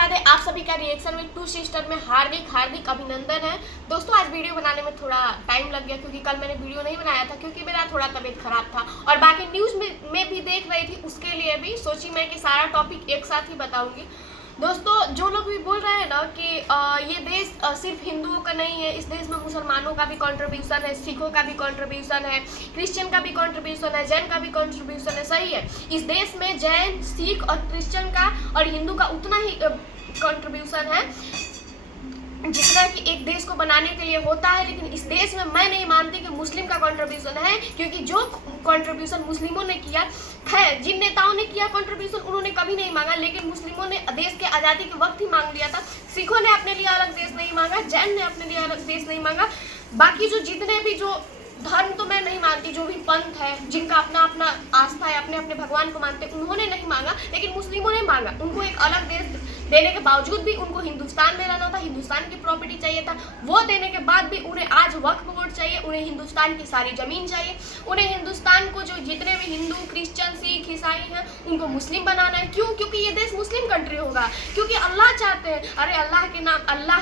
राधे आप सभी का रिएक्शन में टू सिस्टर में हार्दिक अभिनंदन है। दोस्तों आज वीडियो बनाने में थोड़ा टाइम लग गया क्योंकि कल मैंने वीडियो नहीं बनाया था क्योंकि मेरा थोड़ा तबीयत खराब था और बाकी न्यूज़ में भी देख रही थी, उसके लिए भी सोची मैं कि सारा टॉपिक एक साथ ही बताऊंगी। दोस्तों जो लोग भी बोल रहे हैं ना कि ये देश सिर्फ हिंदुओं का नहीं है, इस देश में मुसलमानों का भी कंट्रीब्यूशन है, सिखों का भी कंट्रीब्यूशन है, क्रिश्चियन का भी कंट्रीब्यूशन है, जैन का भी कंट्रीब्यूशन है। सही है, इस देश में जैन, सिख और क्रिश्चियन का और हिंदू का उतना ही कंट्रीब्यूशन है जितना कि एक देश को बनाने के लिए होता है। लेकिन इस देश में मैं नहीं मानती कि मुस्लिम का कंट्रीब्यूशन है, क्योंकि जो कंट्रीब्यूशन मुस्लिमों ने किया है, जिन नेताओं ने किया कंट्रीब्यूशन उन्होंने कभी नहीं मांगा, लेकिन मुस्लिमों ने देश के आज़ादी के वक्त ही मांग लिया था। सिखों ने अपने लिए अलग देश नहीं मांगा, जैन ने अपने लिए अलग देश नहीं मांगा, बाकी जो जितने भी जो धर्म तो मैं नहीं मानती, जो भी पंथ है जिनका अपना अपना आस्था है, अपने अपने भगवान को मानते, उन्होंने नहीं मांगा, लेकिन मुस्लिमों ने मांगा। उनको एक अलग देश देने के बावजूद भी उनको हिंदुस्तान में रहना था, हिंदुस्तान की प्रॉपर्टी चाहिए था, वो देने के बाद भी उन्हें आज वक्फ बोर्ड चाहिए, उन्हें हिंदुस्तान की सारी ज़मीन चाहिए, उन्हें हिंदुस्तान को जो जितने भी हिंदू, क्रिश्चियन, सिख, ईसाई हैं उनको मुस्लिम बनाना है। क्यों? क्योंकि ये देश मुस्लिम कंट्री होगा, क्योंकि अल्लाह चाहते हैं। अरे अल्लाह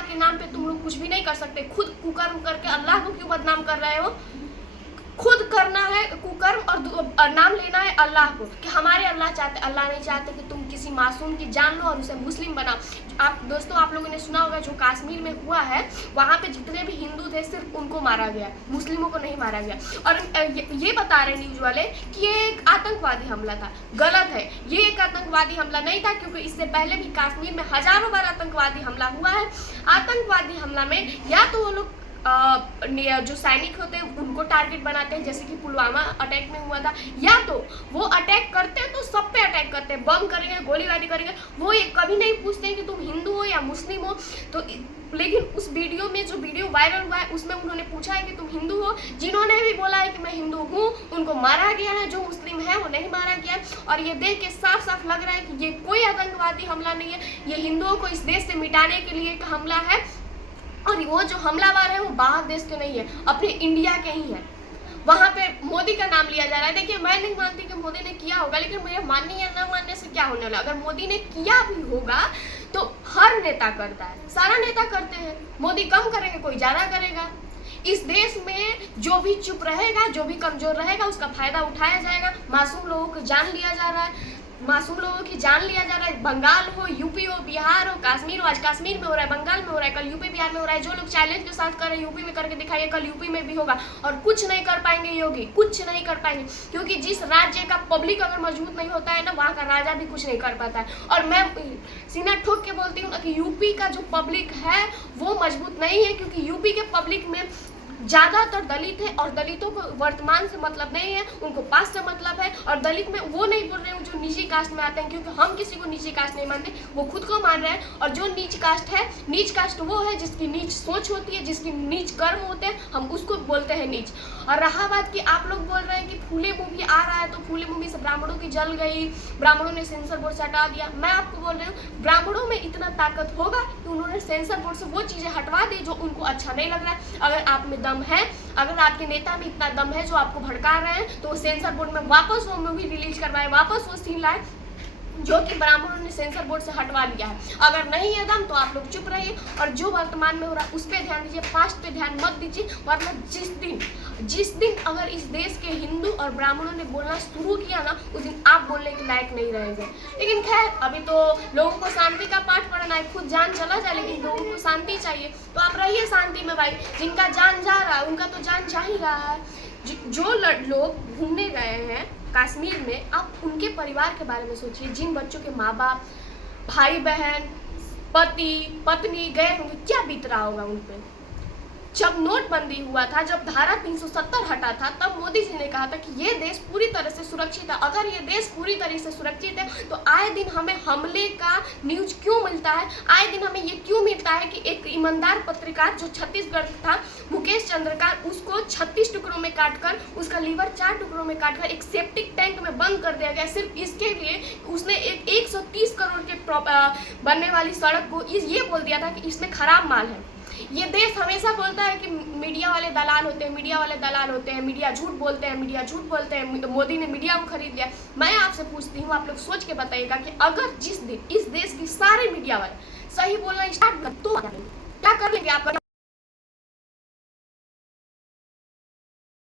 के नाम पे तुम लोग कुछ भी नहीं कर सकते। खुद कुकर्म करके अल्लाह को क्यों बदनाम कर रहे हो? खुद करना है कुकर्म और नाम लेना है अल्लाह को कि हमारे अल्लाह चाहते। अल्लाह नहीं चाहते कि तुम किसी मासूम की जान लो और उसे मुस्लिम बनाओ। आप लोगों ने सुना होगा जो कश्मीर में हुआ है, वहाँ पे जितने भी हिंदू थे सिर्फ उनको मारा गया, मुस्लिमों को नहीं मारा गया। और ये बता रहे न्यूज़ वाले कि ये एक आतंकवादी हमला था। गलत है, ये एक आतंकवादी हमला नहीं था, क्योंकि इससे पहले भी कश्मीर में हजारों बार आतंकवादी हमला हुआ है। आतंकवादी हमला में या तो वो लोग जो सैनिक होते हैं उनको टारगेट बनाते हैं, जैसे कि पुलवामा अटैक में हुआ था, या तो वो अटैक करते हैं तो सब पे अटैक करते हैं, बम करेंगे, गोलीबारी करेंगे। वो ये कभी नहीं पूछते हैं कि तुम हिंदू हो या मुस्लिम हो। तो लेकिन उस वीडियो में, जो वीडियो वायरल हुआ है, उसमें उन्होंने पूछा है कि तुम हिंदू हो। जिन्होंने भी बोला है कि मैं हिंदू हूँ उनको मारा गया है, जो मुस्लिम है वो नहीं मारा गया है। और ये देख के साफ साफ लग रहा है कि ये कोई आतंकवादी हमला नहीं है, ये हिंदुओं को इस देश से मिटाने के लिए एक हमला है। और वो जो हमलावर है वो बाहर देश के नहीं है, अपने इंडिया के ही है। वहाँ पे मोदी का नाम लिया जा रहा है। देखिए मैं नहीं मानती कि मोदी ने किया होगा, लेकिन मेरे मानने या ना मानने से क्या होने वाला। अगर मोदी ने किया भी होगा तो हर नेता करता है, सारा नेता करते हैं। मोदी कम करेंगे, कोई ज़्यादा करेगा। इस देश में जो भी चुप रहेगा, जो भी कमजोर रहेगा, उसका फायदा उठाया जाएगा। मासूम लोगों को जान लिया जा रहा है, मासूम लोगों की जान लिया जा रहा है। बंगाल हो, यूपी हो, बिहार हो, कश्मीर हो। आज कश्मीर में हो रहा है, बंगाल में हो रहा है, कल यूपी बिहार में हो रहा है। जो लोग चैलेंज के साथ कर रहे हैं यूपी में करके दिखाइए, कल यूपी में भी होगा। और कुछ नहीं कर पाएंगे योगी, कुछ नहीं कर पाएंगे, क्योंकि जिस राज्य का पब्लिक अगर मजबूत नहीं होता है ना, वहाँ का राजा भी कुछ नहीं कर पाता है। और मैं सीना ठोक के बोलती हूँ ना कि यूपी का जो पब्लिक है वो मजबूत नहीं है, क्योंकि यूपी के पब्लिक में ज़्यादातर दलित है और दलितों को वर्तमान से मतलब नहीं है, उनको पास्ट से मतलब है। और दलित में वो नहीं बोल रहे हैं जो नीची कास्ट में आते हैं, क्योंकि हम किसी को नीची कास्ट नहीं मानते, वो खुद को मान रहे हैं। और जो नीच कास्ट है, नीच कास्ट वो है जिसकी नीच सोच होती है, जिसकी नीच कर्म होते हैं, हम उसको बोलते हैं नीच। और रहा बात कि आप लोग बोल रहे हैं कि फूले मूवी आ रहा है तो फूले मूवी से ब्राह्मणों की जल गई, ब्राह्मणों ने सेंसर बोर्ड से हटा दिया। मैं आपको बोल रही हूँ, ब्राह्मणों में इतना ताकत होगा कि उन्होंने सेंसर बोर्ड से वो चीज़ें हटवा दी जो उनको अच्छा नहीं लग रहा है। अगर आप में दम है, अगर आपके नेता में इतना दम है जो आपको भड़का रहे हैं, तो सेंसर बोर्ड में वापस वो मूवी रिलीज करवाए, वापस वो सीन लाए जो कि ब्राह्मणों ने सेंसर बोर्ड से हटवा लिया है। अगर नहीं है दम तो आप लोग चुप रहिए और जो वर्तमान में हो रहा है उस पर ध्यान दीजिए, पास्ट पे ध्यान मत दीजिए। वरना जिस दिन अगर इस देश के हिंदू और ब्राह्मणों ने बोलना शुरू किया ना, उस दिन आप बोलने के लायक नहीं रहेंगे। लेकिन खैर अभी तो लोगों को शांति का पाठ पढ़ना है, खुद जान चला जाए, लेकिन लोगों को शांति चाहिए, तो आप रहिए शांति में भाई। जिनका जान जा रहा है उनका तो जान जा ही रहा है। जो लोग घूमने गए हैं कश्मीर में, आप उनके परिवार के बारे में सोचिए। जिन बच्चों के माँ बाप, भाई बहन, पति पत्नी गए होंगे, क्या बीत रहा होगा उन पे। जब नोटबंदी हुआ था, जब धारा 370 हटा था, तब मोदी जी ने कहा था कि ये देश पूरी तरह से सुरक्षित है। अगर ये देश पूरी तरह से सुरक्षित है तो आए दिन हमें हमले का न्यूज क्यों मिलता है? आए दिन हमें ये क्यों मिलता है कि एक ईमानदार पत्रकार जो छत्तीसगढ़ था, मुकेश चंद्रकांत, उसको 36 टुकड़ों में काटकर, उसका लीवर 4 टुकड़ों में काटकर एक सेप्टिक टैंक में बंद कर दिया गया, सिर्फ इसके लिए उसने एक 130 करोड़ के बनने वाली सड़क को ये बोल दिया था कि इसमें खराब माल है। ये देश हमेशा बोलता है कि मीडिया वाले दलाल होते हैं, मीडिया वाले दलाल होते हैं, मीडिया झूठ बोलते हैं, मीडिया झूठ बोलते हैं, तो मोदी ने मीडिया को खरीद लिया। मैं आपसे पूछती हूँ, आप लोग सोच के बताइएगा कि अगर जिस दिन इस देश की सारे मीडिया वाले सही बोलना स्टार्ट कर तो क्या कर लेंगे आप?